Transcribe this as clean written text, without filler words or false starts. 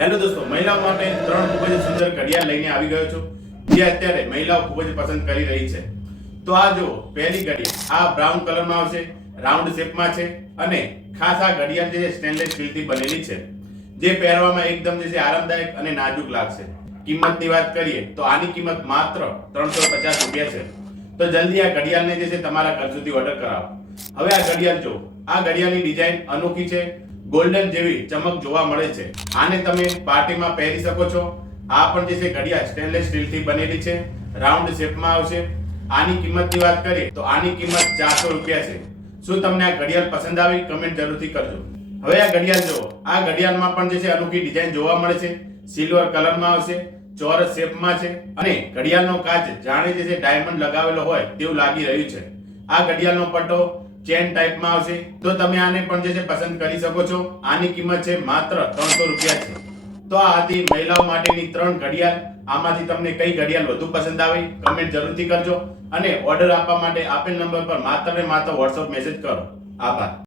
Hello દોસ્તો, મહિલાઓ માટે ત્રણ ખૂબ જ સુંદર ઘડિયાળ લઈને આવી ગયો છું, જે અત્યારે મહિલાઓ ખૂબ જ પસંદ કરી રહી છે. તો આ જો પહેલી ઘડિયાળ આ બ્રાઉન કલરમાં આવશે, રાઉન્ડ શેપમાં છે અને ખાસ આ ઘડિયાળ જે છે સ્ટેનલેસ સ્ટીલથી બનેલી છે, જે પહેરવામાં એકદમ જે છે આરામદાયક અને નાજુક લાગશે. કિંમતની વાત કરીએ તો આની કિંમત માત્ર 350 રૂપિયા છે. તો જલ્દી આ ઘડિયાળને જે છે તમારા ઘર સુધી ઓર્ડર કરાવો. હવે આ ઘડિયાળ જો, આ ઘડિયાળની ડિઝાઇન અનોખી છે, ગોલ્ડન જેવી ચમક જોવા મળે છે. આને તમે પાર્ટીમાં પહેરી શકો છો. આ પણ જે છે ઘડિયાળ સ્ટેનલેસ સ્ટીલથી બનેલી છે, રાઉન્ડ શેપમાં આવશે. આની કિંમતની વાત કરીએ તો આની કિંમત 400 રૂપિયા છે. શું તમને આ ઘડિયાળ પસંદ આવી? કમેન્ટ જરૂરથી કરજો. હવે આ ઘડિયાળ જો, આ ઘડિયાળમાં પણ જે છે અનોખી ડિઝાઇન જોવા મળે છે. સિલ્વર કલરમાં આવશે, ચોરસ શેપમાં છે અને ઘડિયાળનો કાચ જાણે જે છે ડાયમંડ લગાવેલો હોય તેવું લાગી રહ્યું છે. આ ઘડિયાળનો પટ્ટો ચેન ટાઈપમાં આવશે. તો તમે આને પણ જે છે પસંદ કરી શકો છો. આની કિંમત છે માત્ર 300 રૂપિયા છે. તો આ હતી મહિલાઓ માટેની ત્રણ ઘડિયાળ. આમાંથી તમને કઈ ઘડિયાળ વધુ પસંદ આવી? કમેન્ટ જરૂરથી કરજો અને ઓર્ડર આપવા માટે આપેલ નંબર પર માત્ર ને માત્ર WhatsApp મેસેજ કરો. આભાર.